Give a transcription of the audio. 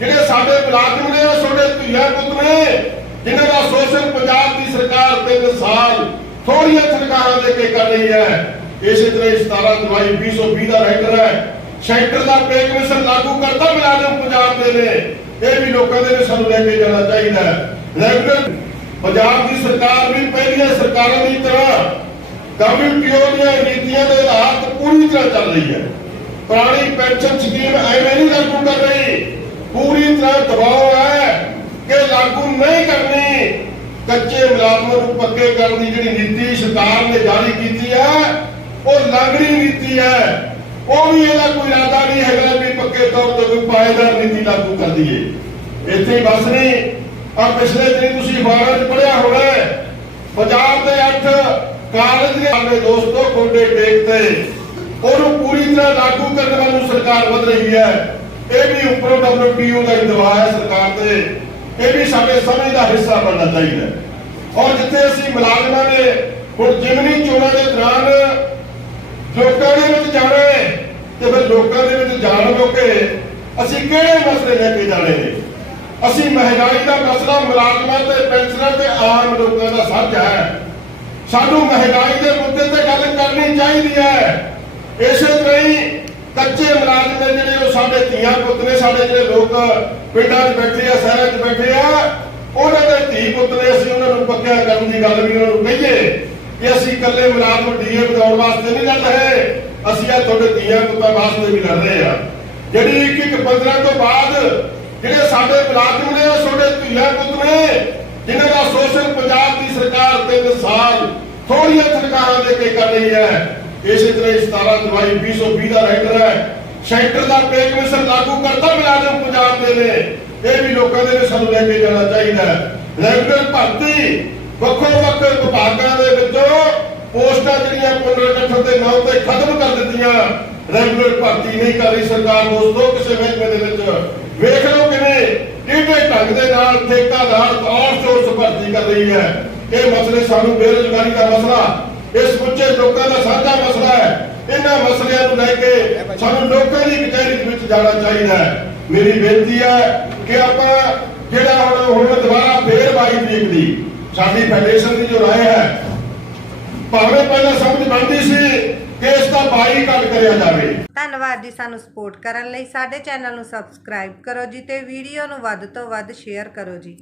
ਜਿਹੜੇ ਸਾਡੇ ਮੁਲਾਜ਼ਮ ਨੇ, ਉਹ ਤੁਹਾਡੇ ਪੁੱਤ ਨੇ, ਜਿਨ੍ਹਾਂ ਦਾ ਸ਼ੋਸ਼ਣ ਪੰਜਾਬ ਦੀ ਸਰਕਾਰ 3 ਸਾਲ ਥੋੜੀਆਂ ਸਰਕਾਰਾਂ ਦੇ ਕੇ ਕਰ ਰਹੀ ਹੈ। ਇਸੇ ਤਰ੍ਹਾਂ 17 ਜੁਲਾਈ 2020 ਦਾ ਰੈਂਡਰ ਹੈ। ਸੈਂਟਰ ਦਾ ਪੇ ਕਮਿਸ਼ਨ ਲਾਗੂ ਕਰਤਾ ਮੁਲਾਜ਼ਮ ਪੰਜਾਬ ਦੇ ਨੇ। ਇਹ ਵੀ ਲੋਕਾਂ ਦੇ ਨੇ ਸਾਨੂੰ ਲੈ ਕੇ ਜਾਣਾ ਚਾਹੀਦਾ ਹੈ। ਰੈਗੂਲਰ ਪੰਜਾਬ ਦੀ ਸਰਕਾਰ ਵੀ ਪਹਿਲੀਆਂ ਸਰਕਾਰਾਂ ਦੀ ਤਰ੍ਹਾਂ WTO ਦੀਆਂ ਨੀਤੀਆਂ ਦੇ ਆਧਾਰ ਤੇ ਪੂਰੀ ਤਰ੍ਹਾਂ ਚੱਲ ਰਹੀ ਹੈ। ਪੁਰਾਣੀ ਪੈਨਸ਼ਨ ਸਕੀਮ ਐਵੇਂ ਨਹੀਂ ਲਾਗੂ ਕਰ ਰਹੀ? ਪੂਰੀ ਤਰ੍ਹਾਂ ਦਬਾਅ ਹੈ ਕਿ ਲਾਗੂ ਨਹੀਂ ਕਰਨੀ। ਕੱਚੇ ਮੁਲਾਜ਼ਮਾਂ ਨੂੰ ਪੱਕੇ ਕਰਨ ਦੀ ਜਿਹੜੀ ਨੀਤੀ ਸਰਕਾਰ ਨੇ ਜਾਰੀ ਕੀਤੀ ਹੈ, ਉਹ ਲਾਗਣੀ ਨੀਤੀ ਹੈ। ਉਹ ਵੀ ਇਹਦਾ ਕੋਈ ਇਰਾਦਾ ਨਹੀਂ ਹੈਗਾ ਵੀ ਪੱਕੇ ਤੌਰ ਤੇ ਕੋਈ ਪਾਏਦਾਰ ਨੀਤੀ ਲਾਗੂ ਕਰ ਦਈਏ। ਇੱਥੇ ਹੀ ਬਸ ਨਹੀਂ ਆ ਪਿਛਲੇ ਦਿਨ ਤੁਸੀਂ ਅਖਬਾਰਾਂ 'ਚ ਪੜ੍ਹਿਆ ਹੋਣਾ ਪੰਜਾਬ ਦੇ ਅੱਠ ਕਾਲਜ ਦੇ ਦੋਸਤੋ ਕੋਡੇ ਟੇਕ ਤੇ ਉਹਨੂੰ ਪੂਰੀ ਤਰ੍ਹਾਂ ਲਾਗੂ ਕਰਨ ਵੱਲ ਨੂੰ ਸਰਕਾਰ ਵਧ ਰਹੀ ਹੈ। ਇਹ ਵੀ ਉੱਪਰੋਂ WTO ਦਾ ਦਬਾਅ ਹੈ ਸਰਕਾਰ ਤੇ। ਇਹ ਵੀ ਸਾਡੇ ਸਮਝ ਦਾ ਹਿੱਸਾ ਬਣਨਾ ਚਾਹੀਦਾ ਹੈ। ਔਰ ਜਿੱਥੇ ਅਸੀਂ ਮੁਲਾਜ਼ਮਾਂ ਨੇ ਹੁਣ ਜਿਮਨੀ ਚੋਣਾਂ ਦੇ ਦੌਰਾਨ ਲੋਕਾਂ ਦੇ ਵਿੱਚ ਜਾਣਾ ਹੈ ਤੇ ਫਿਰ ਲੋਕਾਂ ਦੇ ਵਿੱਚ ਜਾਣ ਮੌਕੇ ਅਸੀਂ ਕਿਹੜੇ ਮਸਲੇ ਲੈ ਕੇ ਜਾਣੇ ਨੇ? ਅਸੀਂ ਮਹਿੰਗਾਈ ਦਾ ਮਸਲਾ ਮੁਲਾਜ਼ਮਾਂ ਤੇ ਪੈਨਸ਼ਨਰਾਂ ਤੇ ਆਮ ਲੋਕਾਂ ਦਾ ਸਾਂਝਾ ਹੈ। ਸਾਨੂੰ ਮਹਿੰਗਾਈ ਦੇ ਮੁੱਦੇ ਤੇ ਗੱਲ ਕਰਨੀ ਚਾਹੀਦੀ ਹੈ। ਇਸੇ ਤਰ੍ਹਾਂ ਹੀ ਕੱਚੇ ਮੁਲਾਜ਼ਮ ਨੇ ਜਿਹੜੇ ਉਹ ਸਾਡੇ ਧੀਆਂ ਪੁੱਤ ਨੇ, ਸਾਡੇ ਜਿਹੜੇ ਲੋਕ ਪਿੰਡਾਂ 'ਚ ਬੈਠੇ ਆ, ਸ਼ਹਿਰਾਂ 'ਚ ਬੈਠੇ ਆ, ਉਹਨਾਂ ਦੇ ਧੀ ਪੁੱਤ ਨੇ ਅਸੀਂ ਉਹਨਾਂ ਨੂੰ ਪੱਕਿਆ ਕਰਨ ਦੀ ਗੱਲ ਵੀ ਉਹਨਾਂ ਨੂੰ ਕਹੀਏ ਕਿ ਅਸੀਂ ਇਕੱਲੇ ਮੁਲਾਜ਼ਮ ਡੀਏ ਵਧਾਉਣ ਵਾਸਤੇ ਨਹੀਂ ਲੜ ਰਹੇ ਅਸੀਂ ਆ ਤੁਹਾਡੇ ਧੀਆਂ ਪੁੱਤਾਂ ਵਾਸਤੇ ਵੀ ਲੜ ਰਹੇ ਆ। ਜਿਹੜੀ ਇੱਕ ਇੱਕ 15 ਤੋਂ ਬਾਅਦ ਜਿਹੜੇ ਸਾਡੇ ਮੁਲਾਜ਼ਮ ਨੇ, ਉਹ ਤੁਹਾਡੇ ਧੀਆਂ ਪੁੱਤ ਨੇ, ਜਿਨ੍ਹਾਂ ਦਾ ਸ਼ੋਸ਼ਣ ਪੰਜਾਬ ਦੀ ਸਰਕਾਰ 3 ਸਾਲ ਥੋੜੀਆਂ ਸਰਕਾਰਾਂ ਦੇ ਕੇ ਕਰ ਰਹੀ ਹੈ ਇਸੇ ਤਰ੍ਹਾਂ 17 ਜੁਲਾਈ 2020 ਦਾ ਰੈਂਡਰ ਹੈ। ਸੈਂਟਰ ਦਾ ਪੇ ਕਮਿਸ਼ਨ ਲਾਗੂ ਕਰਤਾ ਮੁਲਾਜ਼ਮ ਪੰਜਾਬ ਦੇ ਨੇ ਇਹ ਵੀ ਲੋਕਾਂ ਦੇ ਸਾਨੂੰ ਲੈ ਕੇ ਜਾਣਾ ਚਾਹੀਦਾ ਹੈ। ਰੈਗੂਲਰ ਭਰਤੀ ਵੱਖੋ ਵੱਖ ਵਿਭਾਗਾਂ ਦੇ ਵਿੱਚੋਂ ਪੋਸਟਾਂ ਜਿਹੜੀਆਂ ਪੁਨਰਗਠਨ ਦੇ ਨਾਂ ਤੇ ਖਤਮ ਕਰ ਦਿੱਤੀਆਂ। ਰੈਗੂਲਰ ਭਰਤੀ ਨਹੀਂ ਕਰ ਰਹੀ ਸਰਕਾਰ ਦੋਸਤੋ ਕਿਸੇ ਮਹਿਕਮੇ ਦੇ ਵਿੱਚ। ਵੇਖ ਲਓ ਕਿਵੇਂ ਕਿਹੜੇ ਢੰਗ ਦੇ ਨਾਲ ਠੇਕਾਦਾਰ ਆਊਟਸੋਰਸ ਭਰਤੀ ਕਰ ਰਹੀ ਹੈ। ਇਹ ਮਸਲੇ ਸਾਨੂੰ ਬੇਰੁਜ਼ਗਾਰੀ ਦਾ ਮਸਲਾ ਇਸ ਪੁੱਛੇ ਲੋਕਾਂ ਦਾ ਸਾਂਝਾ ਮਸਲਾ ਹੈ। ਇਹਨਾਂ ਮਸਲਿਆਂ ਨੂੰ ਲੈ ਕੇ ਸਾਨੂੰ ਲੋਕਾਂ ਦੀ ਕਚਹਿਰੀ ਦੇ ਵਿੱਚ ਜਾਣਾ ਚਾਹੀਦਾ ਹੈ। ਮੇਰੀ ਬੇਨਤੀ ਹੈ ਕਿ ਆਪਾਂ ਜਿਹੜਾ ਹੁਣ ਹੁਣ ਦੁਬਾਰਾ ਫੇਰ 22 ਤਰੀਕ ਦੀ ਸਾਡੀ ਫੈਡਰੇਸ਼ਨ ਦੀ ਜੋ ਰਾਏ ਹੈ, ਭਾਵੇਂ ਪਹਿਲਾਂ ਸਮਝ ਬਣਦੀ ਸੀ ਕਿ ਇਸ ਦਾ ਬਾਈਕਾਟ ਕਰਿਆ ਜਾਵੇ। ਧੰਨਵਾਦ ਜੀ ਸਾਨੂੰ ਸਪੋਰਟ ਕਰਨ ਲਈ। ਸਾਡੇ ਚੈਨਲ ਨੂੰ ਸਬਸਕ੍ਰਾਈਬ ਕਰੋ ਜੀ ਤੇ ਵੀਡੀਓ ਨੂੰ ਵੱਧ ਤੋਂ ਵੱਧ ਸ਼ੇਅਰ ਕਰੋ ਜੀ।